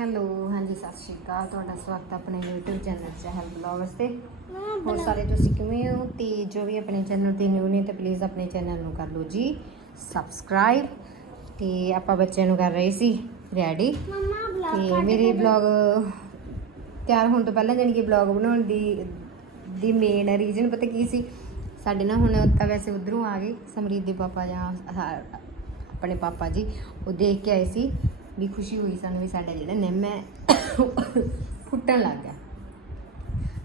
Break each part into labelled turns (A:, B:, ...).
A: Hello ਹਾਂਜੀ ਸਤਿ ਸ਼੍ਰੀ ਅਕਾਲ। ਤੁਹਾਡਾ ਸਵਾਗਤ ਹੈ ਆਪਣੇ YouTube ਚੈਨਲ ਚਹਿਲ ਬਲੌਗਸ ਤੇ। ਹੋਰ ਸਾਰੇ ਤੁਸੀਂ ਕਿਵੇਂ ਹੋ? ਤੇ ਜੋ ਵੀ ਆਪਣੇ ਚੈਨਲ ਤੇ ਨਿਊ ਨੇ ਤੇ ਪਲੀਜ਼ ਆਪਣੇ ਚੈਨਲ ਨੂੰ ਕਰ ਲਓ ਜੀ ਸਬਸਕ੍ਰਾਈਬ ਤੇ ਆਪਾਂ ਬੱਚਿਆਂ ਨੂੰ ਕਰ ਰਹੇ ਸੀ ਰੈਡੀ ਤੇ ਮੇਰੇ ਬਲੌਗ ਤਿਆਰ ਹੋਣ ਤੋਂ ਪਹਿਲਾਂ ਜਾਣੀ ਕਿ ਬਲੌਗ ਬਣਾਉਣ ਦੀ ਦੀ ਮੇਨ ਰੀਜ਼ਨ ਪਤਾ ਕੀ ਸੀ? ਸਾਡੇ ਨਾ ਹੁਣ ਤਾਂ ਵੈਸੇ ਉਧਰੋਂ ਆ ਗਏ ਸਮਰੀਤ ਦੇ ਪਾਪਾ ਜਾਂ ਆਪਣੇ ਪਾਪਾ ਜੀ। ਉਹ ਦੇਖ ਕੇ ਆਏ ਸੀ। ਵੀ ਖੁਸ਼ੀ ਹੋਈ ਸਾਨੂੰ ਵੀ ਸਾਡਾ ਜਿਹੜਾ ਨਿੰਮ ਹੈ, ਫੁੱਟਣ ਲੱਗ ਗਿਆ।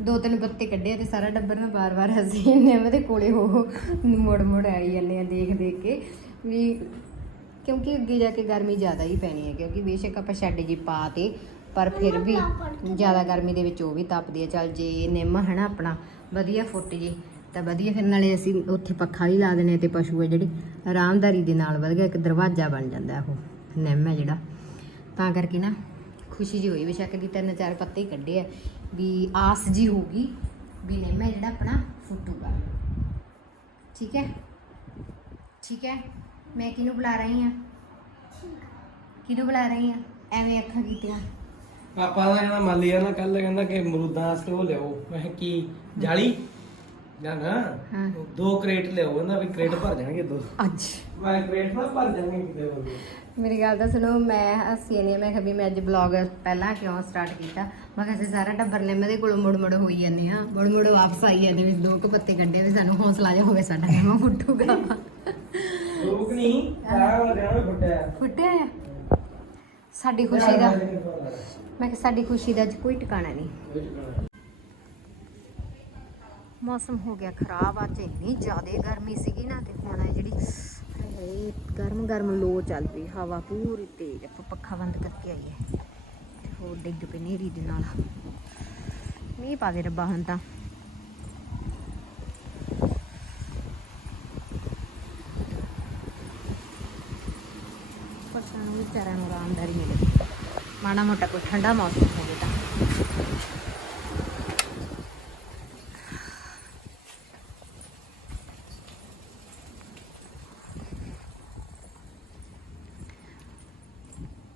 A: ਦੋ ਤਿੰਨ ਪੱਤੇ ਕੱਢੇ ਤੇ ਸਾਰਾ ਡੱਬਰ ਨਾ ਬਾਰ-ਬਾਰ ਅਸੀਂ ਨਿੰਮ ਦੇ ਕੋਲੇ ਹੋ ਮੁੜ ਮੁੜ ਆਈ ਜਾਂਦੇ ਆ ਦੇਖ ਦੇਖ ਕੇ ਵੀ ਕਿਉਂਕਿ ਅੱਗੇ ਜਾ ਕੇ ਗਰਮੀ ਜ਼ਿਆਦਾ ਹੀ ਪੈਣੀ ਹੈ, ਕਿਉਂਕਿ ਬੇਸ਼ੱਕ ਆਪਾਂ ਛੱਡ ਜੀ ਪਾ ਤੇ, ਪਰ ਫਿਰ ਵੀ ਜ਼ਿਆਦਾ ਗਰਮੀ ਦੇ ਵਿੱਚ ਉਹ ਵੀ ਤਪਦੀ ਹੈ ਚੱਲ ਜੇ ਨਿੰਮ ਹੈ ਨਾ ਆਪਣਾ ਵਧੀਆ ਫੁੱਟ ਜੇ, ਤਾਂ ਵਧੀਆ। ਫਿਰ ਨਾਲੇ ਅਸੀਂ ਉੱਥੇ ਪੱਖਾ ਵੀ ਲਾ ਦਿੰਦੇ ਤੇ ਪਸ਼ੂ ਹੈ ਜਿਹੜੀ ਆਰਾਮਦਾਰੀ ਦੇ ਨਾਲ ਵਧੀਆ ਇੱਕ ਦਰਵਾਜ਼ਾ ਬਣ ਜਾਂਦਾ ਉਹ, ਨਿੰਮ ਹੈ ਜਿਹੜਾ। ਤਾਂ ਕਰਕੇ ਨਾ ਖੁਸ਼ੀ ਜੀ ਹੋਈ ਬੇਸ਼ੱਕ ਦੀ ਤਿੰਨ ਚਾਰ ਪੱਤੇ ਹੀ ਕੱਢੇ ਆ ਵੀ ਆਸ ਜੀ ਹੋਗੀ ਵੀ ਨਿੰਮ ਹੈ ਜਿਹੜਾ ਆਪਣਾ ਫੁੱਟੂਗਾ। ਠੀਕ ਹੈ? ਠੀਕ ਹੈ? ਮੈਂ ਕਿਹਨੂੰ ਬੁਲਾ ਰਹੀ ਹਾਂ? ਕਿਹਨੂੰ ਬੁਲਾ ਰਹੀ ਹਾਂ? ਐਵੇਂ ਅੱਖਾਂ ਕੀਤੀਆਂ।
B: ਪਾਪਾ ਦਾ ਕਹਿੰਦਾ ਮੰਨ ਲਿਆ ਨਾ ਕੱਲ ਕਹਿੰਦਾ ਕਿ ਅਮਰੂਦਾਂ ਵਾਸਤੇ ਉਹ ਲਿਆਓ। ਮੈਂ ਕਿਹਾ ਕੀ ਜਾਲੀ? ਨਾ ਨਾ
A: ਹਾਂ।
B: ਦੋ ਕ੍ਰੇਟ ਲਿਆਓ ਕਹਿੰਦਾ ਵੀ ਕ੍ਰੇਟ ਭਰ ਜਾਣਗੇ ਦੋ।
A: ਅੱਜ।
B: ਮੈਂ ਕ੍ਰੇਟ ਨਾ ਭਰ ਜਾਣਗੇ ਕਿਤੇ ਗਏ
A: ਮੇਰੀ ਗੱਲ ਤਾਂ ਸੁਣੋ ਮੈਂ ਹੱਸੀ ਨਹੀਂ ਮੈਂ ਕਿਹਾ ਵੀ ਮੈਂ ਅੱਜ ਬਲੌਗ ਪਹਿਲਾਂ ਕਿਉਂ ਸਟਾਰਟ ਕੀਤਾ? ਮੈਂ ਕਿਹਾ ਅਸੀਂ ਸਾਰਾ ਟੱਬਰ ਨੇ ਮੇਰੇ ਕੋਲ ਮੁੜ ਮੁੜ ਹੋਈ ਜਾਂਦੇ ਆ ਮੁੜ ਮੁੜ ਵਾਪਸ ਆਈ ਜਾਂਦੇ ਵੀ ਦੋ ਕੁ ਪੱਤੇ ਕੱਢੇ ਵੀ ਸਾਨੂੰ ਹੌਸਲਾ ਜਿਹਾ ਹੋਵੇ ਸਾਡਾ ਨਿੰਮ ਫੁੱਟੂਗਾ।
B: ਰੋਕ ਨਹੀਂ ਸਾਰਾ ਹੋ ਰਿਹਾ ਫੁੱਟਿਆ।
A: ਫੁੱਟਿਆ ਆ? ਸਾਡੀ ਖੁਸ਼ੀ ਦਾ ਮੈਂ ਕਿਹਾ ਸਾਡੀ ਖੁਸ਼ੀ ਦਾ ਅੱਜ ਕੋਈ ਟਿਕਾਣਾ ਨਹੀਂ। ਮੌਸਮ ਹੋ ਗਿਆ ਖਰਾਬ ਅੱਜ ਇੰਨੀ ਜ਼ਿਆਦਾ ਗਰਮੀ ਸੀਗੀ ਨਾ ਤੇ ਹੁਣ ਇਹ ਜਿਹੜੀ ਹਾਏ ਗਰਮ ਗਰਮ ਲੋ ਚੱਲ ਪਈ, ਹਵਾ ਪੂਰੀ ਤੇਜ਼, ਆਪਾਂ ਪੱਖਾ ਬੰਦ ਕਰਕੇ ਆਈਏ। ਤੇ ਹੋਰ ਡਿੱਗ ਪਈ ਨੇਰੀ ਦੇ ਨਾਲ। ਮੀਂਹ ਪਾ ਦੇ ਰੱਬਾ ਹੁਣ ਤਾਂ। ਪਰ ਸਾਨੂੰ ਵਿਚਾਰਿਆਂ ਨੂੰ ਆਰਾਮਦਾਰੀ ਮਿਲੇ ਮਾੜਾ ਮੋਟਾ ਕੋਈ ਠੰਡਾ ਮੌਸਮ ਹੋਵੇ ਤਾਂ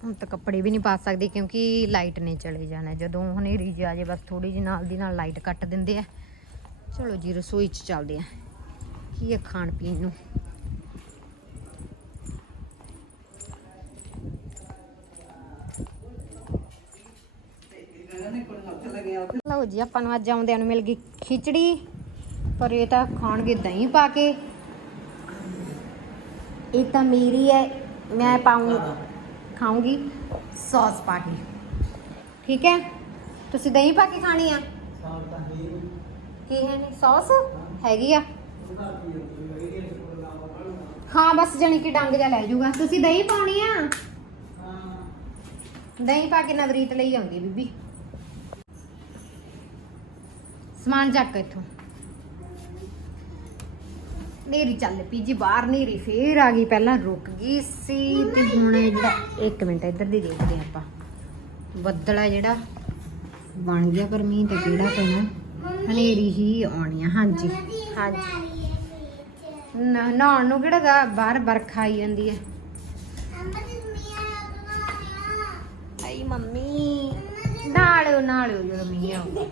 A: ਹੁਣ ਤਾਂ ਕੱਪੜੇ ਵੀ ਨਹੀਂ ਪਾ ਸਕਦੇ ਕਿਉਂਕਿ ਲਾਈਟ ਨੇ ਚਲੇ ਜਾਣਾ। ਜਦੋਂ ਹਨੇਰੀ ਜਿਹੀ ਆ ਜੇ ਬਸ ਥੋੜੀ ਜਿਹੀ ਨਾਲ ਦੀ ਨਾਲ ਲਾਈਟ ਕੱਟ ਦਿੰਦੇ ਆ। ਚਲੋ ਜੀ ਰਸੋਈ 'ਚ ਚੱਲਦੇ ਆ। ਕੀ ਹੈ ਖਾਣ ਪੀਣ ਨੂੰ? ਲਓ ਜੀ ਆਪਾਂ ਨੂੰ ਅੱਜ ਆਉਂਦਿਆਂ ਨੂੰ ਮਿਲ ਗਈ ਖਿਚੜੀ ਪਰ ਇਹ ਤਾਂ ਖਾਣਗੇ ਦਹੀਂ ਪਾ ਕੇ। ਇਹ ਤਾਂ ਮੇਰੀ ਹੈ ਮੈਂ ਪਾਉਂ ਖਾਉਂਗੀ ਸੌਸ ਪਾ ਕੇ ਠੀਕ ਹੈ ਤੁਸੀਂ ਦਹੀਂ ਪਾ ਕੇ ਖਾਣੀ ਆ ਕੀ ਹੈ ਨਹੀਂ ਸੌਸ ਹੈਗੀ ਆ ਹਾਂ ਬਸ ਜਣੀ ਕਿ ਡੰਗ ਜਾ ਲੈ ਜਾਊਗਾ ਤੁਸੀਂ ਦਹੀਂ ਪਾਉਣੀ ਆ ਦਹੀਂ ਪਾ ਕੇ ਨਵਰੀਤ ਲਈ ਆਉਂਦੀ ਬੀਬੀ ਸਮਾਨ ਚੱਕ ਇੱਥੋਂ ਨੇਰੀ ਚੱਲ ਪਈ ਜੀ, ਬਾਹਰ ਨੇਰੀ ਫੇਰ ਆ ਗਈ, ਪਹਿਲਾਂ ਰੁਕ ਗਈ ਸੀ ਤੇ ਹੁਣ ਜਿਹੜਾ, ਇੱਕ ਮਿੰਟ ਇੱਧਰ ਦੀ ਦੇਖਦੇ ਹਾਂ ਆਪਾਂ। ਬੱਦਲ ਆ ਜਿਹੜਾ ਬਣ ਗਿਆ ਪਰ ਮੀਂਹ ਤੇ ਕਿਹੜਾ ਪੈਣਾ? ਹਨੇਰੀ ਹੀ ਆਉਣੀ ਆ, ਹਾਂਜੀ। ਹਾਂਜੀ। ਨਹਾਉਣ ਨੂੰ ਕਿਹੜਾ ਗਾ, ਬਾਹਰ ਬਰਖਾ ਆਈ ਜਾਂਦੀ ਹੈ। ਆਈ ਮੰਮੀ। ਨਾਲਿਓ ਨਾਲਿਓ ਜਦੋਂ ਮੀਂਹ ਆਉਂਦਾ।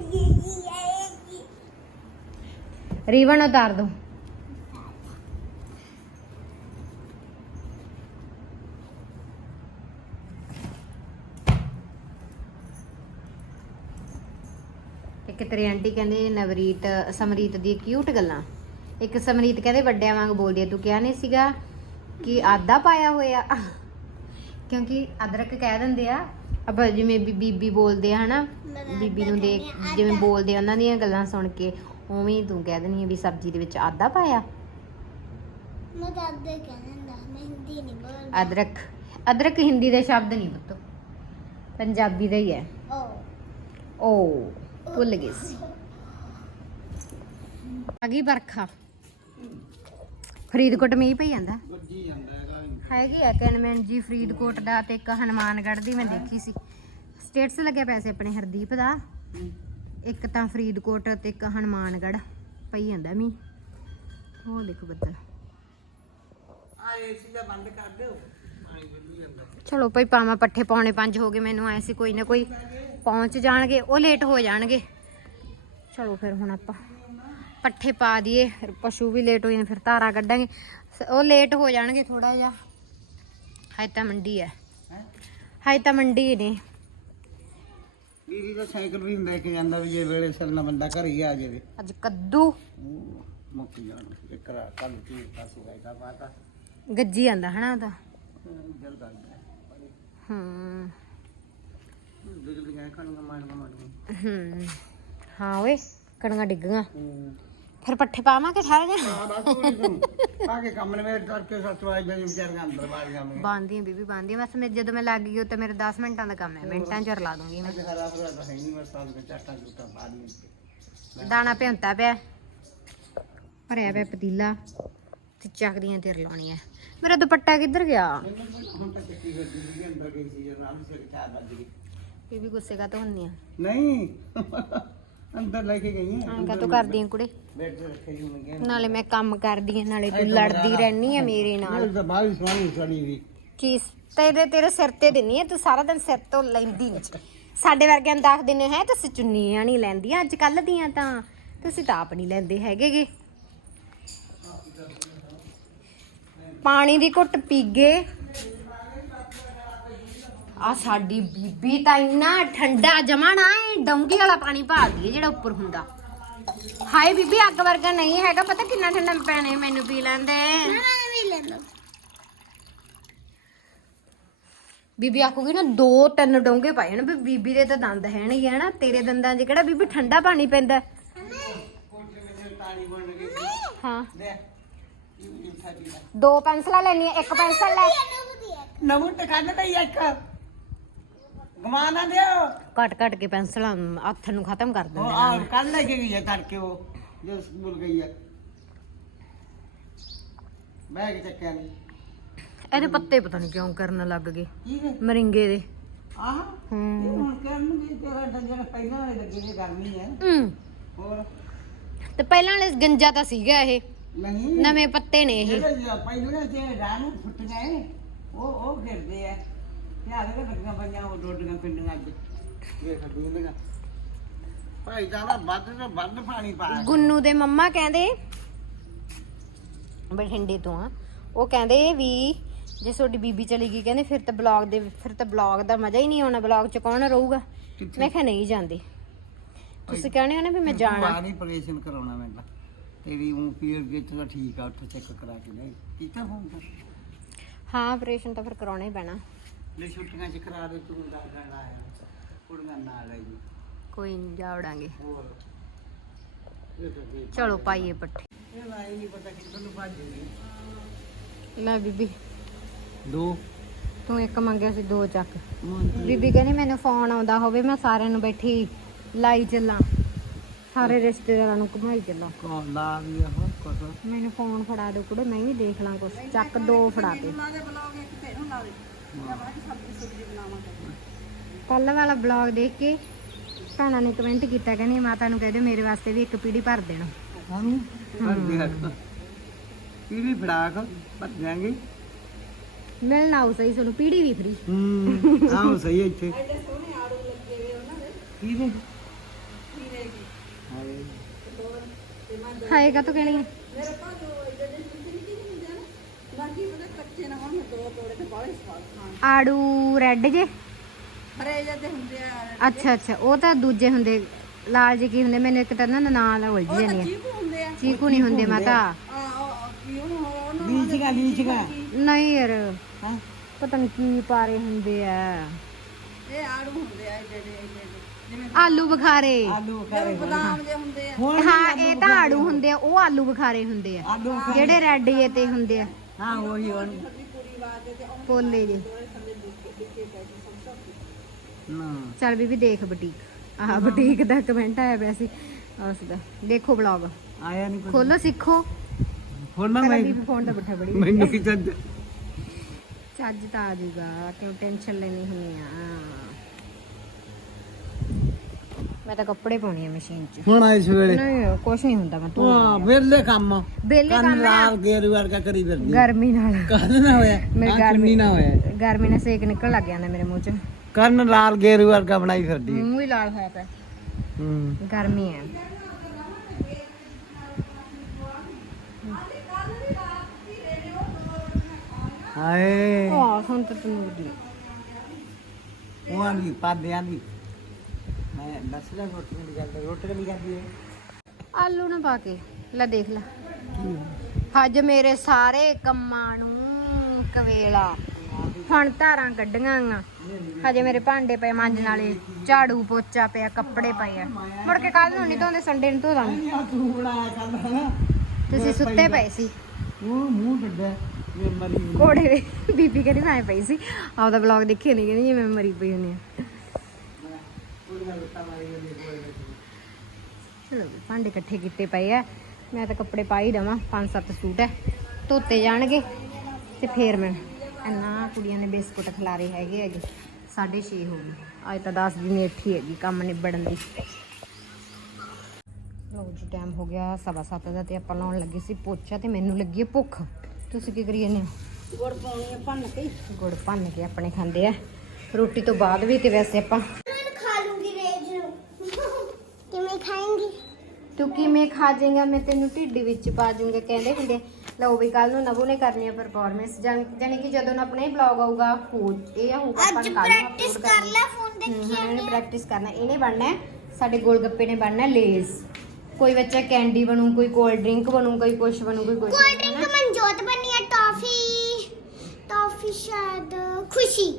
A: ਰੀਵਨ ਉਤਾਰ ਦੋ। ਇੱਕ ਤੇਰੀ ਆਂਟੀ ਕਹਿੰਦੇ ਨਵਰੀਤ ਸਮਰੀਤ ਦੀ ਕਿਊਟ ਗੱਲਾਂ। ਇੱਕ ਸਮਰੀਤ ਕਹਿੰਦੇ ਵੱਡਿਆਂ ਵਾਂਗ ਬੋਲਦੀ ਆ ਤੂੰ ਕਿਹਾ ਨਹੀਂ ਸੀਗਾ ਕਿ ਆਦਾ ਪਾਇਆ ਹੋਇਆ? ਕਿਉਂਕਿ ਅਦਰਕ ਕਹਿ ਦਿੰਦੇ ਆ ਆਪਾਂ ਜਿਵੇਂ ਬੀ- ਬੀਬੀ ਬੋਲਦੇ ਆ ਹਨਾ? ਬੀਬੀ ਨੂੰ ਦੇਖ ਜਿਵੇਂ ਬੋਲਦੇ ਆ ਉਹਨਾਂ ਦੀਆਂ ਗੱਲਾਂ ਸੁਣ ਕੇ ਉਵੇਂ ਹੀ ਤੂੰ ਕਹਿ ਦਿੰਦੀ ਆ ਵੀ ਸਬਜ਼ੀ ਦੇ ਵਿੱਚ ਆਦਾ ਪਾਇਆ।
C: ਮੈਂ ਦਾਦੇ ਕਹਿੰਦਾ ਮੈਂ ਹਿੰਦੀ ਨਹੀਂ ਬੋਲਦਾ।
A: ਅਦਰਕ। ਅਦਰਕ ਹਿੰਦੀ ਦਾ ਸ਼ਬਦ ਨਹੀਂ ਪੁੱਤ। ਪੰਜਾਬੀ ਦਾ ਹੀ ਹੈ।
C: ਓ।
A: ਓ। ਭੁੱਲ ਗਈ ਸੀ। ਆ ਗਈ ਬਰਖਾ ਫਰੀਦਕੋਟ ਮੀਂਹ ਪਈ ਜਾਂਦਾ। ਹੈਗੀ ਆ ਕੈਨਮੈਨ ਜੀ ਫਰੀਦਕੋਟ ਦਾ ਤੇ ਇੱਕ ਹਨੂਮਾਨਗੜ੍ਹ ਦੀ ਮੈਂ ਦੇਖੀ ਸੀ। ਸਟੇਟਸ ਲੱਗਿਆ ਪਿਆ ਸੀ ਆਪਣੇ ਹਰਦੀਪ ਦਾ। ਇੱਕ ਤਾਂ ਫਰੀਦਕੋਟ ਤੇ ਇੱਕ ਹਨੂਮਾਨਗੜ੍ਹ ਪਈ ਜਾਂਦਾ ਮੀਂਹ। ਉਹ ਦੇਖੋ ਬੱਦਲ। ਚਲੋ ਭਾਈ ਪਾਵਾਂ ਪੱਠੇ ਪਾਉਣੇ ਪੰਜ ਹੋ ਗਏ ਮੈਨੂੰ ਐ ਸੀ ਕੋਈ ਨਾ ਕੋਈ ਪਹੁੰਚ ਜਾਣਗੇ ਉਹ ਲੇਟ ਹੋ ਜਾਣਗੇ। ਚਲੋ ਫਿਰ ਹੁਣ ਆਪਾਂ ਪੱਠੇ ਪਾ ਦਈਏ ਫਿਰ ਪਸ਼ੂ ਵੀ ਲੇਟ ਹੋ ਜਾਣ ਫਿਰ ਧਾਰਾ ਕੱਢਾਂਗੇ। ਉਹ ਲੇਟ ਹੋ ਜਾਣਗੇ ਥੋੜਾ ਜਿਹਾ। ਹਾਈ ਤਾਂ ਮੰਡੀ ਹੈ। ਹਾਈ ਤਾਂ ਮੰਡੀ ਨੇ।
D: ਦੀਦੀ ਦਾ ਸਾਈਕਲ ਵੀ ਲੈ ਕੇ ਜਾਂਦਾ ਵੀ ਜੇ ਵੇਲੇ ਸਿਰ ਨਾ ਬੰਦਾ ਘਰ ਹੀ ਆ ਜਾਵੇ।
A: ਅੱਜ ਕੱਦੂ।
D: ਮੁੱਕ ਜਾਣ ਇੱਕ ਰਾ ਕੱਲ ਕੀ ਪਾਸੇ ਗਾਇਦਾ ਬਾਤਾ
A: ਗੱਜੀ ਆਂਦਾ ਹਨਾ ਉਹਦਾ ਹੂੰ।
D: ਮਾਰ ਮਾਰ
A: ਹੂੰ। ਓਏ ਕਣੀਆਂ ਡਿੱਗੀਆਂ।
D: ਹੂੰ।
A: ਫਿਰ ਪੱਠੇ
D: ਆ ਬਸ ਉਹ ਤੂੰ। ਆ ਕੇ ਕੰਮ ਨੇ ਕਰਕੇ ਸੱਤ ਵਜੇ ਮੇਰੇ ਵਿਚਾਰ ਅੰਦਰ ਬਾਹਰ ਜਾਵਾਂਗੇ
A: ਬਾਂਦੀਆਂ ਬੀਬੀ ਬਾਂਦੀਆਂ ਬਸ ਮੈਂ ਜਦੋਂ ਮੈਂ ਲੱਗ ਗਈ ਉਹ ਤਾਂ ਮੇਰੇ 10 ਮਿੰਟਾਂ ਦਾ ਕੰਮ ਹੈ। ਮਿੰਟਾਂ ਚ ਰਲਾ ਦੂੰਗੀ ਮੈਂ।
D: ਅੱਜ ਹਰਾ ਭਰਾ ਤਾਂ ਹੈ ਨਹੀਂ ਮੈਂ ਸਾਲ ਦੇ ਚਾਟਾ ਚੂਟਾ ਬਾਹਰ ਨਹੀਂ
A: ਦਾਣਾ ਭਿਉਂਤਾ ਪਿਆ। ਭਰਿਆ ਪਿਆ ਪਤੀਲਾ। ਤੇ ਚੱਕਦੀਆਂ ਤੇ ਰਲਾਉਣੀ ਹੈ ਮੇਰਾ ਦੁਪੱਟਾ ਕਿੱਧਰ ਗਿਆ?
D: ਹੁਣ ਤਾਂ ਚੱਕੀ ਗੱਡੀ ਵੀ ਅੰਦਰ ਗਈ ਸੀ। ਜਦ ਨਾਲ ਸਿਰ ਚਾਹ ਵੱਜ ਗਈ।
A: ਬੀਬੀ ਗੁੱਸੇ ਕਾ ਤੋਂ ਹੁੰਦੀ ਆ?
D: ਨਹੀਂ ਅੰਦਰ ਲੈ ਕੇ ਗਈ ਹੈ
A: ਕਾ ਤੋਂ ਕਰਦੀ ਆ ਕੁੜੇ?
D: ਬੈਠ ਤੇ ਰੱਖੇ ਹੀ ਹੋਣਗੇ
A: ਨਾਲੇ ਮੈਂ ਕੰਮ ਕਰਦੀ ਆ ਨਾਲੇ ਤੂੰ ਲੜਦੀ ਰਹਿਨੀ ਆ ਮੇਰੇ ਨਾਲ।
D: ਤਾਂ ਬਾਹਰ ਸੋਹਣੀ ਸੜੀ ਵੀ।
A: ਚੀਜ਼ ਤੇ ਇਹਦੇ ਤੇਰੇ ਸਿਰ ਤੇ ਦਿੰਨੀ ਆ ਤੂੰ ਸਾਰਾ ਦਿਨ ਸਿਰ ਤੋਂ ਲੈਂਦੀ ਨਹੀਂ ਸਾਡੇ ਵਰਗਿਆਂ ਨੂੰ ਦੱਸ ਦਿੰਦੇ ਹੈ ਤੁਸੀਂ ਚੁੰਨੀਆਂ ਨਹੀਂ ਲੈਂਦੀਆਂ ਅੱਜ ਕੱਲ ਦੀਆਂ ਤਾਂ। ਤੁਸੀਂ ਤਾਂ ਆਪ ਨਹੀਂ ਲੈਂਦੇ ਹੈਗੇਗੇ। ਪਾਣੀ ਦੀ ਘੁੱਟ ਪੀਗੇ ਆ ਸਾਡੀ ਬੀਬੀ ਤਾਂ ਇੰਨਾ ਠੰਡਾ ਜਮਾ ਨਾ ਡੌਂਗੀ ਵਾਲਾ ਪਾਣੀ ਭਾਲਦੀ ਹੈ ਜਿਹੜਾ ਉੱਪਰ ਹੁੰਦਾ। ਹਾਏ ਬੀਬੀ, ਅੱਗ ਵਰਗਾ ਨਹੀਂ ਹੈਗਾ, ਪਤਾ ਕਿੰਨਾ ਠੰਡਾ ਪੈਣੇ ਮੈਨੂੰ ਪੀ ਲੈਂਦੇ। ਬੀਬੀ ਆਖੂਗੀ ਨਾ ਦੋ ਤਿੰਨ ਡੋਂਗੇ ਪਾਏ ਨੇ, ਵੀ ਬੀਬੀ ਦੇ ਤਾਂ ਦੰਦ ਹੈ ਨਹੀਂ ਨਾ, ਤੇਰੇ ਦੰਦਾਂ 'ਚ ਕਿਹੜਾ ਬੀਬੀ ਠੰਡਾ ਪਾਣੀ ਪੈਂਦਾ ਹਾਂ?
D: ਦੋ
A: ਪੈਨਸਲਾਂ ਲੈਣੀਆਂ, ਇੱਕ ਪੈਨਸਲ ਲੈ।
D: ਨਵੂ ਟਕਾਣ ਤੇ ਇੱਕ। ਗਵਾ ਨਾ ਦਿਓ।
A: ਘਟ ਘਟ ਕੇ ਪੈਨਸਲਾਂ ਹੱਥ ਨੂੰ ਖਤਮ ਕਰ ਦਿੰਦੇ
D: ਆ ਕੱਲ ਲੈ ਕੇ ਗਈ ਹੈ ਤੜਕੇ ਉਹ ਜੋ ਸਕੂਲ ਗਈ ਹੈ ਬੈਗ ਚੱਕਿਆ ਨਹੀਂ
A: ਇਹਦੇ ਪੱਤੇ ਪਤਾ ਨਹੀਂ ਕਿਉਂ ਕਰਨ ਲੱਗ ਗਏ
D: ਕੀ ਹੈ
A: ਮਰਿੰਗੇ ਦੇ।
D: ਆਹ
A: ਹੂੰ।
D: ਇਹ ਹੁਣ ਕਰਨਗੇ ਤੇਰਾ ਡੰਗਰ ਪਹਿਲਾਂ ਵਾਲੇ ਲੱਗੇ ਨੇ ਗਰਮੀ ਹੈ
A: ਹੂੰ।
D: ਹੋਰ?
A: ਤੇ ਪਹਿਲਾਂ ਵਾਲੇ ਗੰਜਾ ਤਾਂ ਸੀਗਾ ਇਹ।
D: ਨਹੀਂ।
A: ਨਵੇਂ ਪੱਤੇ ਨੇ ਇਹ।
D: ਜਿਹੜੇ ਪਹਿਲਾਂ ਤੇ ਰਾਹ ਨੂੰ ਫੁੱਟ ਗਏ ਉਹ ਉਹ ਫਿਰਦੇ ਆ। ਤੇ ਆ ਦੇ ਲੱਗੀਆਂ ਪਈਆਂ ਉਹ ਡੋਡੀਆਂ ਪਿੰਡੀਆਂ ਅੱਜ। ਵੇਖ ਦੂੰਦੀਆਂ ਭਾਈ ਜਾਨਾ ਵੱਧ ਤੋਂ ਵੱਧ ਪਾਣੀ ਪਾ
A: ਗੁੰਨੂ ਦੇ ਮੰਮਾ ਕਹਿੰਦੇ ਬਠਿੰਡੇ ਤੋਂ ਆ। ਉਹ ਕਹਿੰਦੇ ਵੀ ਜੇ ਤੁਹਾਡੀ ਬੀਬੀ ਚਲੀ ਗਈ ਕਹਿੰਦੇ ਫਿਰ ਤਾਂ ਬਲੌਗ ਦੇ ਫਿਰ ਤਾਂ ਬਲੌਗ ਦਾ ਮਜ਼ਾ ਹੀ ਨਹੀਂ ਆਉਣਾ ਬਲੌਗ 'ਚ ਕੌਣ ਰਹੂਗਾ? ਮੈਂ ਕਿਹਾ ਨਹੀਂ ਜਾਂਦੇ। ਤੁਸੀਂ ਕਹਿੰਦੇ ਹੋ ਨਾ ਵੀ ਮੈਂ ਜਾਣਾ।
D: ਬਾਹਰ ਹੀ ਆਪਰੇਸ਼ਨ ਕਰਾਉਣਾ ਮੈਂ ਤਾਂ। ਤੇਰੀ ਉਹ ਪੀਰ ਗੇਟ ਦਾ ਠੀਕ ਆ ਉੱਥੇ ਚੈੱਕ ਕਰਾ ਕੇ ਨਹੀਂ ਕੀਤਾ ਫੋਨ ਕਰ
A: ਹਾਂ ਆਪਰੇਸ਼ਨ ਤਾਂ ਫਿਰ ਕਰਾਉਣਾ ਹੀ ਪੈਣਾ।
D: ਲੈ ਛੁੱਟੀਆਂ ਚ ਕਰਾ ਦੇ ਤੂੰ ਦਾ ਗਾਣਾ ਆਇਆ ਕੁੜੀਆਂ ਨਾਲ ਹੈ ਜੀ
A: ਕੋਈ ਨਹੀਂ ਜਾ ਵੜਾਂਗੇ
D: ਹੋਰ? ਇਹ ਤਾਂ ਦੇਖ
A: ਚਲੋ ਪਾਈਏ ਪੱਠੇ।
D: ਇਹ ਨਾ ਇਹ ਨਹੀਂ ਪਤਾ ਕਿੱਧਰ ਨੂੰ ਭੱਜ ਗਈ
A: ਲੈ ਬੀਬੀ।
D: ਦੋ।
A: ਤੂੰ ਇੱਕ ਮੰਗਿਆ ਸੀ ਦੋ ਚੱਕ। ਬੀਬੀ ਕਹਿੰਦੀ ਮੈਨੂੰ ਫੋਨ ਆਉਂਦਾ ਹੋਵੇ ਮੈਂ ਸਾਰਿਆਂ ਨੂੰ ਬੈਠੀ ਲਾਈ ਚੱਲਾਂ। ਸਾਰੇ ਰਿਸ਼ਤੇਦਾਰਾਂ ਨੂੰ ਘੁਮਾਈ ਚੱਲਾਂ।
D: ਕੋ ਲਾ ਵੀ ਆ ਕੁਛ
A: ਮੈਨੂੰ ਫੋਨ ਫੜਾ ਦੇ ਕੁੜੇ ਮੈਂ ਵੀ ਦੇਖ ਲਾਂ ਕੁਛ। ਚੱਕ ਦੋ ਫੜਾ ਦੇ। ਕੱਲ ਵਾਲਾ ਬਲੌਗ ਦੇਖ ਕੇ ਭੈਣਾਂ ਨੇ ਕਮੈਂਟ ਕੀਤਾ ਕਹਿੰਦੀ ਮਾਤਾ ਨੂੰ ਕਹਿ ਦਿਓ ਮੇਰੇ ਵਾਸਤੇ ਵੀ ਇੱਕ ਪੀੜੀ ਭਰ ਦੇਣਾ।
D: ਦੇ ਵੀ ਫੜਾਕ ਭੱਜ ਜਾਾਂਗੇ
A: ਮਿਲਣਾ ਆਉ ਸਹੀ ਤੁਹਾਨੂੰ ਪੀੜੀ ਵੀ ਫਰੀ।
D: ਹੂੰ ਆਹ ਸਹੀ ਇੱਥੇ। ਕੀ ਨੇ
A: ਤੂੰ ਆੜੂ ਰੈੱਡ ਜੇ?
C: ਹਰੇ ਜਿਹੇ ਹੁੰਦੇ ਆ
A: ਅੱਛਾ ਅੱਛਾ ਉਹ ਤਾਂ ਦੂਜੇ ਹੁੰਦੇ ਲਾਲ ਜੇ ਕੀ ਹੁੰਦੇ? ਮੈਨੂੰ ਇੱਕ ਤਾਂ ਨਾ ਨਾਂ ਦਾ ਉਲਝ ਜਾਂਦੀ ਆ
C: ਚੀਕੂ ਹੁੰਦੇ ਆ।
A: ਚੀਕੂ ਨਹੀਂ ਹੁੰਦੇ ਮਾਤਾ।
D: ਲੀਚੀਆਂ ਲੀਚੀਆਂ
A: ਨਹੀਂ ਯਾਰ ਪਤਾ ਨਹੀਂ ਕੀ ਪਾਰੇ ਹੁੰਦੇ ਆ।
C: ਇਹ ਆੜੂ ਹੁੰਦੇ ਆ ਜਿਹੜੇ ਜਿਵੇਂ
A: ਆਲੂ ਬੁਖਾਰੇ।
D: ਆਲੂ ਖਾਰੇ
C: ਬਦਾਮ ਦੇ ਹੁੰਦੇ ਆ।
D: ਹੁਣ
A: ਹਾਂ ਇਹ ਤਾਂ ਆੜੂ ਹੁੰਦੇ ਆ ਉਹ ਆਲੂ ਬੁਖਾਰੇ ਹੁੰਦੇ ਆ। ਜਿਹੜੇ ਰੈੱਡ ਜੇ ਤੇ ਹੁੰਦੇ ਆ।
D: ਹਾਂ ਉਹੀ ਹੁਣ
A: ਪੋਲੇ ਜੇ।
D: ਨਾ।
A: ਚੱਲ ਬੀਬੀ ਦੇਖ ਬੁਟੀਕ। ਆਹ ਬੁਟੀਕ ਦਾ ਕਮੈਂਟ ਆਇਆ ਪਿਆ ਸੀ। ਉਸ ਦਾ। ਦੇਖੋ ਬਲੌਗ
D: ਆਇਆ ਨਹੀਂ
A: ਖੋਲੋ ਸਿੱਖੋ। ਕਹਿੰਦਾ
D: ਮੈਂ।
A: ਬੀਬੀ ਫੋਨ ਦਾ ਬੱਠਾ ਬੜੀ।
D: ਮੈਨੂੰ ਕੀ ਚੱਜ।
A: ਚੱਜ ਤਾਂ ਆ ਜਾਊਗਾ ਕਿਉਂ ਟੈਨਸ਼ਨ ਲੈਣੀ ਹੁੰਦੀ ਆ। ਮੈਂ ਤਾਂ ਕੱਪੜੇ ਪਾਉਣੀ ਆ ਮਸ਼ੀਨ 'ਚ।
D: ਹੁਣ ਇਸ ਵੇਲੇ।
A: ਨਹੀਂ ਕੁਛ ਨਹੀਂ ਹੁੰਦਾ ਮੈਂ ਧੋ
D: ਹਾਂ ਵਿਹਲੇ ਕੰਮ।
A: ਬੇਲੇ
D: ਕੰਨ
A: ਕੰਮ ਆ।
D: ਲਾਲ ਗੇਰੂ ਵਰਗਾ ਕਰੀ ਫਿਰਦੀ।
A: ਗਰਮੀ ਨਾਲ।
D: ਕੰਨ ਨਾ ਹੋਇਆ।
A: ਮੇਰੇ
D: ਆਹ
A: ਗਰਮੀ
D: ਚੁੰਨੀ ਨਾ ਹੋਇਆ।
A: ਗਰਮੀ ਨਾਲ ਸੇਕ ਨਿਕਲ ਲੱਗ ਜਾਂਦਾ ਮੇਰੇ ਮੂੰਹ 'ਚ।
D: ਕੰਨ ਲਾਲ ਗੇਰੂ ਵਰਗਾ ਬਣਾਈ ਫਿਰਦੀ।
A: ਮੂੰਹ ਹੀ ਲਾਲ ਹੋਇਆ ਪਿਆ।
D: ਹੂੰ।
A: ਗਰਮੀ ਹੈ
D: ਹਾਏ।
A: ਆਹ ਹੁਣ ਤਾਂ ਦੀ
D: ਉਹ ਆਂਦੀ ਪਾਦੇ ਆਂਦੀ। ਮੈਂ ਦੱਸ ਲੈ ਰੋਟੀ ਦੀ ਗੱਲ ਰੋਟੀ ਦੀ ਗੱਲ ਹੈ।
A: ਆਲੂ ਨਾ ਪਾ ਕੇ ਲੈ ਦੇਖ ਲੈ। ਅੱਜ ਮੇਰੇ ਸਾਰੇ ਕੰਮਾਂ ਨੂੰ ਕਵੇਲਾ। ਹੁਣ ਧਾਰਾਂ ਕੱਢੀਆਂ ਆਂ ਹਜੇ ਮੇਰੇ ਭਾਂਡੇ ਪਏ ਮਾਂਜਣ ਵਾਲੇ ਝਾੜੂ ਪੋਚਾ ਪਿਆ ਕੱਪੜੇ ਪਏ ਆ। ਮੁੜ ਕੇ ਕੱਲ ਨੂੰ ਨਹੀਂ ਧੋਂਦੇ ਸੰਡੇ ਨੂੰ ਧੋ ਦਾਂਗੇ
D: ਤੂੰ ਬਣਾਇਆ
A: ਤੁਸੀਂ ਸੁੱਤੇ ਪਏ ਸੀ।
D: ਉਹ ਮੂੰਹ ਕੱਢਿਆ ਮੈਂ ਮਰੀ।
A: ਕੋੜੇ ਬੀਬੀ ਕਹਿੰਦੀ ਮੈਂ ਪਈ ਸੀ। ਆਪਦਾ ਵਲੌਗ ਦੇਖਿਆ ਨਹੀਂ ਕਹਿੰਦੀ ਮੈਂ ਮਰੀ ਪਈ ਹੁੰਨੀ ਆ। ਚਲੋ ਵੀ, ਭਾਂਡੇ ਇਕੱਠੇ ਕੀਤੇ ਪਏ ਆ। ਮੈਂ ਤਾਂ ਕੱਪੜੇ ਪਾ ਹੀ ਦਵਾਂ ਪੰਜ ਸੱਤ ਸੂਟ ਹੈ ਧੋਤੇ ਜਾਣਗੇ ਤੇ ਫੇਰ ਮੈਂ ਇੰਨਾ ਕੁੜੀਆਂ ਨੇ ਬਿਸਕੁਟ ਖਿਲਾਰੇ ਹੈਗੇ ਹੈਗੇ 6:30 ਹੋ ਗਏ। ਅੱਜ ਤਾਂ 10 ਦੀ ਨੇਠੀ ਹੈਗੀ ਕੰਮ ਨਿਬੜਨ ਦੀ। ਲੋ ਜੀ ਟਾਈਮ ਹੋ ਗਿਆ ਸਵਾ ਸੱਤ ਦਾ ਤੇ ਆਪਾਂ ਲਾਉਣ ਲੱਗੇ ਸੀ ਪੋਚਾ ਤੇ ਮੈਨੂੰ ਲੱਗੀ ਹੈ ਭੁੱਖ। ਤੁਸੀਂ ਕੀ ਕਰੀ ਜਾਂਦੇ ਹੋ?
D: ਗੁੜ ਪਾਉਣੀ ਆ ਭੰਨ ਕੇ।
A: ਗੁੜ ਭੰਨ ਕੇ ਆਪਣੇ ਖਾਂਦੇ ਆ। ਰੋਟੀ ਤੋਂ ਬਾਅਦ ਵੀ ਤੇ ਵੈਸੇ ਆਪਾਂ
C: ਮੈਂ ਖਾ ਲੂੰਗੀ ਰੇਜ ਨੂੰ ਕਿਵੇਂ ਖਾਏਂਗੀ
A: ਤੂੰ ਕਿਵੇਂ ਖਾ ਜਾਏਗਾ? ਮੈਂ ਤੈਨੂੰ ਢਿੱਡ ਵਿੱਚ ਪਾ ਜੂੰਗਾ ਕਹਿੰਦੇ ਹੁੰਦੇ। ਲਓ ਵੀ ਕੱਲ ਨੂੰ ਨਵੂ ਨੇ ਕਰਨੀ ਹੈ ਪਰਫਾਰਮੈਂਸ ਜਾਨੀ ਕਿ ਜਦੋਂ ਆਪਣਾ ਹੀ ਵਲੌਗ ਆਊਗਾ ਹੋ ਇਹ ਹੋਊਗਾ ਆਪਾਂ
C: ਅੱਜ
A: ਨੇ
C: ਪ੍ਰੈਕਟਿਸ ਕਰ। ਲੈ ਫੋਨ
A: ਹਮ,
C: ਦੇਖੀ
A: ਹੁਣ ਇਹਨੇ ਪ੍ਰੈਕਟਿਸ ਕਰਨਾ। ਇਹਨੇ ਬਣਨਾ ਸਾਡੇ ਗੋਲ ਗੱਪੇ ਨੇ ਬਣਨਾ ਲੇਜ਼। ਕੋਈ ਬੱਚਾ ਕੈਂਡੀ ਬਣੂ ਕੋਈ ਕੋਲਡ ਡਰਿੰਕ ਬਣੂ ਕੋਈ ਕੁਛ ਬਣੂ ਕੋਈ ਕੁਛ
C: ਕੋਲਡ ਡਰਿੰਕ ਮਨਜੋਤ ਬਣੀ ਹੈ ਟਾਫੀ। ਟਾਫੀ ਸ਼ਾਇਦ ਖੁਸ਼ੀ।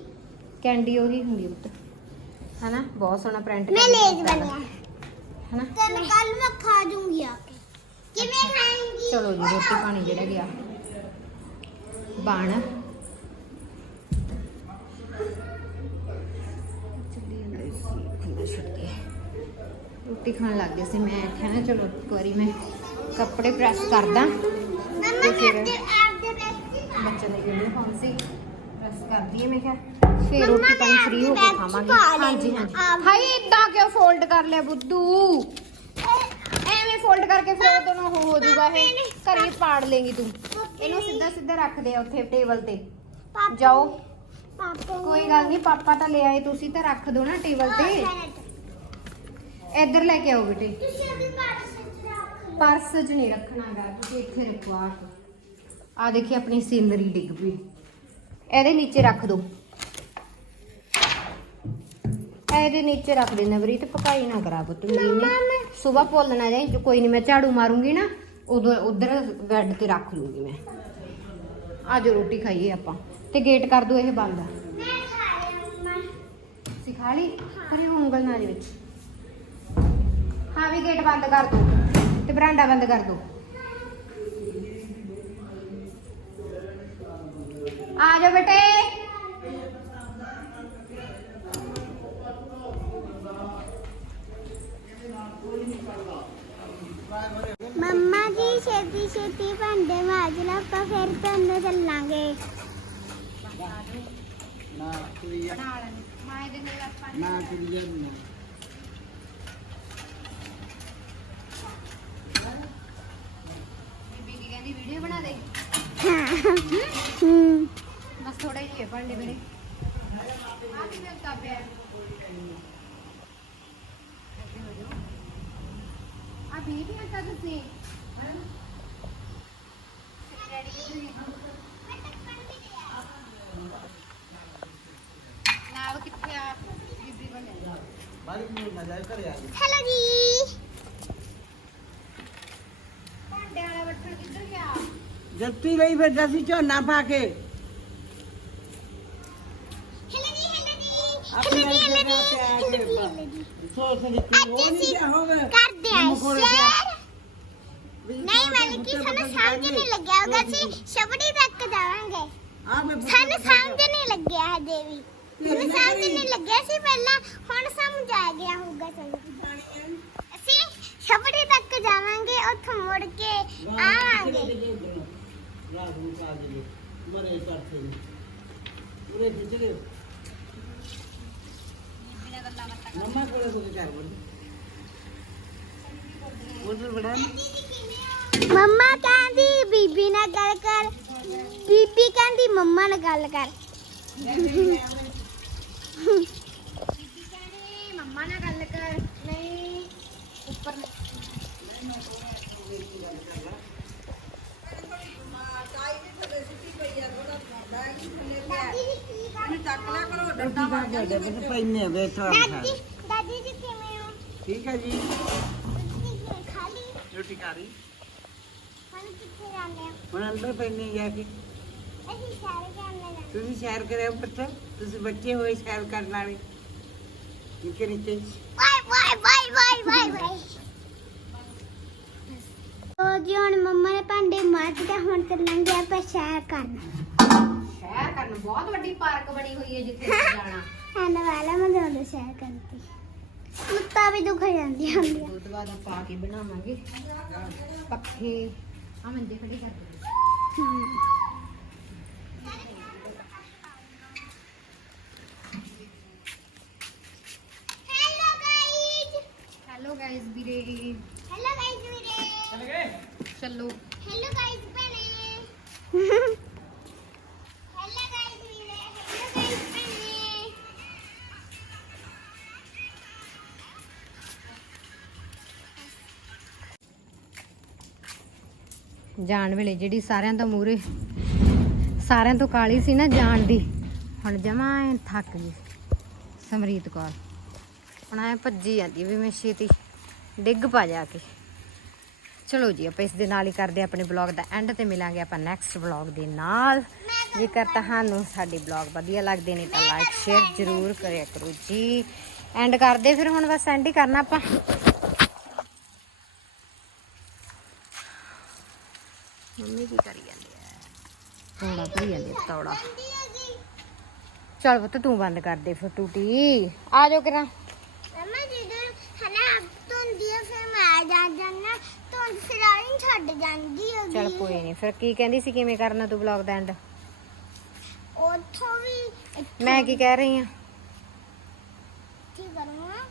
A: ਕੈਂਡੀ ਉਹੀ ਹੁੰਦੀ ਹੈ ਹਨਾ? ਬਹੁਤ ਸੋਹਣਾ ਪ੍ਰਿੰਟ
C: ਮੈਂ ਲੇਜ ਬਣਿਆ।
A: ਹਨਾ?
C: ਤੈਨੂੰ ਕੱਲ ਮੈਂ ਖਾ ਜੂੰਗੀ ਆ ਕੇ। ਕਿਵੇਂ ਖਾਏਂਗੀ?
A: ਚਲੋ ਜੀ ਰੋਟੀ ਪਾਣੀ ਜਿਹੜਾ ਗਿਆ। ਬਣ। ਖਾਣ ਲੱਗ ਗਏ ਸੀ ਮੈਂ ਆਖਿਆ ਨਾ ਚਲੋ ਇੱਕ ਵਾਰੀ ਮੈਂ ਕੱਪੜੇ ਪ੍ਰੈਸ ਕਰਦਾ।
C: ਮੰਮਾ
A: ਤੇ ਫਿਰ ਬੱਚੇ ਯੂਨੀਫਾਰਮ ਸੀ? ਪ੍ਰੈਸ ਕਰਦੀ ਹੈ ਮੈਂ ਕਿਹਾ। ਫੇਰ ਰੋਟੀ ਪਾਣੀ ਫ੍ਰੀ ਹੋ ਕੇ ਖਾਵਾਂਗੇ। ਹਾਂਜੀ ਹਾਂਜੀ। ਹਾਈ ਇਦਾਂ ਕਿਉਂ ਫੋਲਡ ਕਰ ਲਿਆ ਬੁੱਧੂ। ਐਵੇਂ ਫੋਲਡ ਕਰਕੇ ਫਿਰ ਉਹ ਦੋਨੋਂ ਹੋ ਜਾਊਗਾ ਇਹ। ਘਰੇ ਪਾੜ ਲੇਗੀ ਤੂੰ। ਇਹਨੂੰ ਸਿੱਧਾ ਸਿੱਧਾ ਰੱਖ ਦੇ ਉੱਥੇ ਟੇਬਲ ਤੇ। ਜਾਓ। ਕੋਈ ਗੱਲ ਨਹੀਂ ਪਾਪਾ ਤਾਂ ਲੈ ਆਏ ਤੁਸੀਂ ਤਾਂ ਰੱਖ ਦਿਓ ਨਾ ਟੇਬਲ ਤੇ। ਇੱਧਰ ਲੈ ਕੇ ਆਓ ਬੇਟੇ।
C: ਪਾਰਸ
A: 'ਚ ਨਹੀਂ ਰੱਖਣਾਗਾ ਤੁਸੀਂ ਇੱਥੇ ਰੱਖੋ ਆ ਆ ਦੇਖੀ ਆਪਣੀ ਸੀਨਰੀ ਡਿੱਗ ਪਈ। ਇਹਦੇ ਨੀਚੇ ਰੱਖ ਦਿਓ ਇਹਦੇ ਨੀਚੇ ਰੱਖ ਦੇ ਨਵਰੀਤ, ਪਕਾਈ ਨਾ ਕਰਾ ਪੁੱਤ ਮੇਰੀ ਨੇ। ਸਵੇਰ ਭੁੱਲ ਜਾਈ ਜੋ ਕੋਈ ਨਹੀਂ ਮੈਂ ਝਾੜੂ ਮਾਰੂੰਗੀ ਨਾ, ਉਦੋਂ ਉਧਰ ਬੈੱਡ ਤੇ ਰੱਖ ਲੂੰਗੀ ਮੈਂ। ਅੱਜ ਰੋਟੀ ਖਾਈਏ ਆਪਾਂ, ਤੇ ਗੇਟ ਕਰ ਦੋ ਇਹ ਬੰਦ। ਸਿਖਾ ਲਈ? ਅਰੇ ਉਂਗਲ ਨਾਲ ਦੇ ਵਿੱਚ ਹਾਂ ਵੀ ਗੇਟ ਬੰਦ ਕਰ ਦੋ, ਤੇ ਬਰਾਂਡਾ ਬੰਦ ਕਰ ਦੋ। ਆ ਜਾਓ ਬੇਟੇ।
C: ਮੰਮਾ ਜੀ, ਛੇਤੀ ਛੇਤੀ ਭਾਂਡੇ ਮਾਜ ਲਾ ਆਪਾਂ ਫਿਰ ਤੁਹਾਨੂੰ ਚੱਲਾਂਗੇ।
D: ਨਾ ਕੁੜੀ ਨਾ ਕੁੜੀ ਨਾ
A: ਵੀਡੀਓ ਬਣਾ ਦੇ
C: ਹੂੰ
A: ਬਸ ਥੋੜੇ ਜਿਹੇ ਭਾਂਡੇ ਬਣੇ ਆ ਕੀ ਕਰਤਾ ਤੁਸੀਂ ਰੈਡੀ ਕਿੱਥੇ ਗਏ ਨਾਵ ਕਿੱਥੇ ਆ? ਬੀਬੀ ਬਣੇ।
D: ਬਾਰੀ ਨੂੰ ਮਜ਼ਾ ਕਰ ਆ
C: ਹੈਲੋ ਜੀ।
A: ਭਾਂਡੇ ਵਾਲਾ ਬੱਠਣ ਕਿੱਧਰ ਗਿਆ?
D: ਜੱਤੀ ਲਈ ਫਿਰਦਾ ਸੀ ਝੋਨਾ ਪਾ ਕੇ
C: ਹੈਲੋ ਜੀ ਹੈਲੋ ਜੀ
D: ਆਪਣੇ
C: ਹੈਲੋ ਜੀ
D: ਨਾਲ
C: ਹੈਲੋ
D: ਜਗ੍ਹਾ
C: ਜੀ
D: ਤੇ ਆ
C: ਹੈਲੋ ਜੀ
D: ਸੋਚ ਦਿੱਤੀ ਉਹ ਨਹੀਂ ਕਿਹਾ ਹੋਵੇ
C: ਕਰਦੇ ਆ
D: ਮਖੌਲੇ ਤੇ
C: ਸ਼ੇਰ
D: ਵੀ
C: ਨਹੀਂ ਮਤਲਬ ਕਿ ਸਾਨੂੰ ਸਮਝ ਨਹੀਂ ਲੱਗਿਆ ਹੋਗਾ ਅਸੀਂ ਸ਼ਬੜੀ ਤੱਕ ਜਾਵਾਂਗੇ
D: ਆ ਮੈਂ
C: ਸਾਨੂੰ ਸਮਝ ਨਹੀਂ ਲੱਗਿਆ ਹਜੇ ਵੀ ਸਾਨੂੰ ਸਮਝ ਨਹੀਂ ਲੱਗਿਆ ਸੀ ਪਹਿਲਾਂ ਹੁਣ ਸਮਝ ਆ ਗਿਆ ਹੋਊਗਾ ਸਾਨੂੰ ਅਸੀਂ ਛਪੜੀ ਤੱਕ ਜਾਵਾਂਗੇ ਉੱਥੋਂ ਮੁੜ ਕੇ ਆਵਾਂਗੇ
D: ਰਾਤ ਨੂੰ ਪਾ ਦੇ ਮਰੇ ਕਰਤੇ ਪੂਰੇ ਖਿੱਚ ਲਿਓ ਮੰਮਾ ਕੋਲੇ ਹੋ ਕੇ ਕਰ ਬੋਲ। ਉਧਰ ਬੜਾ
C: ਮੰਮਾ ਕਹਿੰਦੀ ਬੀਬੀ ਨਾਲ ਗੱਲ ਕਰ। ਬੀਬੀ ਕਹਿੰਦੀ ਮੰਮਾ ਨਾਲ ਗੱਲ ਕਰ।
A: ਕਹਿੰਦੀ ਮੰਮਾ ਨਾਲ ਗੱਲ ਕਰ। ਨਹੀਂ ਉੱਪਰ
D: ਪੈਨੇ ਬੈਠਾ
C: ਦਾਦੀ ਦਾਦੀ ਜੀ ਕਿਵੇਂ ਹੋ?
D: ਠੀਕ ਹੈ ਜੀ।
C: ਤੁਸੀਂ ਕਿਵੇਂ ਖਾ ਲਈ
D: ਰੋਟੀ ਖਾ ਲਈ।
C: ਹੁਣ ਕਿੱਥੇ ਜਾਂਦੇ ਹੋ?
D: ਹੁਣ ਅੰਦਰ ਪੈਨੇ ਜਾ ਕੇ।
C: ਅਸੀਂ ਸਾਰੇ ਜਾਂਦੇ ਹਾਂ।
D: ਤੁਸੀਂ ਸੈਰ ਕਰਿਆ ਪੁੱਤ। ਤੁਸੀਂ ਬੱਚੇ ਹੋਏ ਸੈਰ ਕਰਨ ਵਾਲੇ। ਨਿੱਕੇ ਨਿੱਕੇ।
C: Bye bye bye bye bye bye. ਉਹ ਜੀ ਹੁਣ ਮੰਮਾ ਨੇ ਭਾਂਡੇ ਕੇ ਹੁਣ ਚੱਲਾਂਗੇ ਆਪਾਂ ਸੈਰ ਕਰਨ।
A: ਸੈਰ ਕਰਨ। ਬਹੁਤ ਵੱਡੀ ਪਾਰਕ ਬਣੀ ਹੋਈ ਹੈ ਜਿੱਥੇ ਅਸੀਂ ਜਾਣਾ।
C: ਹਨ ਵਾਲਾ ਮਜਾਉਂਦੇ ਸ਼ੇਅਰ ਕਰਦੀ ਕੁੱਤਾ ਵੀ ਦੁਖ ਜਾਂਦੀ ਹੁੰਦੀ
A: ਆ ਦੁੱਧ ਵਾਲਾ ਪਾ ਕੇ ਬਣਾਵਾਂਗੇ। ਪੱਖੇ। ਆ ਮੰਜੇ ਖੜੀ ਕਰ ਜਾਣ ਵੇਲੇ ਜਿਹੜੀ ਸਾਰਿਆਂ ਤੋਂ ਮੂਰੇ ਸਾਰਿਆਂ ਤੋਂ ਕਾਲੀ ਸੀ ਨਾ ਜਾਣ ਦੀ। ਹੁਣ ਜਮਾ ਥੱਕ ਗਈ, ਸਮਰੀਤ ਕੌਰ। ਹੁਣ ਐ ਭੱਜੀ ਜਾਂਦੀ ਵੀ ਮੈਂ ਛੇਤੀ ਡਿੱਗ ਪਾ ਜਾ ਕੇ। ਚਲੋ ਜੀ, ਆਪਾਂ ਇਸ ਦੇ ਨਾਲ ਹੀ ਕਰਦੇ ਆਪਣੇ ਬਲੌਗ ਦਾ ਐਂਡ ਤੇ ਮਿਲਾਂਗੇ ਆਪਾਂ ਨੈਕਸਟ ਬਲੌਗ ਦੇ ਨਾਲ। ਜੇਕਰ ਤੁਹਾਨੂੰ ਸਾਡੇ ਬਲੌਗ ਵਧੀਆ ਲੱਗਦੇ ਨੇ ਤਾਂ ਲਾਈਕ ਸ਼ੇਅਰ ਜ਼ਰੂਰ ਕਰਿਆ ਕਰੋ ਜੀ। ਐਂਡ ਕਰਦੇ, ਫਿਰ ਹੁਣ ਬਸ ਐਂਡ ਹੀ ਕਰਨਾ ਆਪਾਂ ਮੰਮੀ ਕੀ ਕਰੀ ਜਾਂਦੀ ਹੈ ਤੋੜਾ ਭਰੀ ਜਾਂਦੀ ਤੋੜਾ। ਚੱਲ ਪੁੱਤ ਤੂੰ ਬੰਦ ਕਰ ਦੇ ਫਿਰ ਟੂਟੀ। ਆ ਜਾਓ ਕਿਰਾਂ।
C: ਮਮਾ ਜਦੋਂ ਹਨਾ ਧੁੰਦੀ ਆ ਫਿਰ ਮੈਂ ਆ ਜਾ ਜਾਣਾ ਧੁੰਦ ਫਿਰ ਆਈ ਛੱਡ ਜਾਂਦੀ ਹੈਗੀ।
A: ਚੱਲ ਕੋਈ ਨਹੀਂ ਫਿਰ ਕੀ ਕਹਿੰਦੀ ਸੀ ਕਿਵੇਂ ਕਰਨਾ ਤੂੰ ਬਲੌਗ ਦਾ ਐਂਡ
C: ਉੱਥੋਂ ਵੀ
A: ਮੈਂ ਕੀ ਕਹਿ ਰਹੀ ਹਾਂ
C: ਕੀ ਕਰੂੰਗਾ?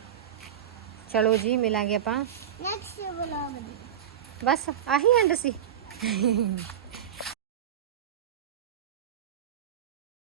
A: ਚਲੋ ਜੀ ਮਿਲਾਂਗੇ ਆਪਾਂ।
C: ਨੈਕਸਟ ਵਲੌਗ ਦੀ।
A: ਬਸ ਆਹੀ ਐਂਡ ਸੀ।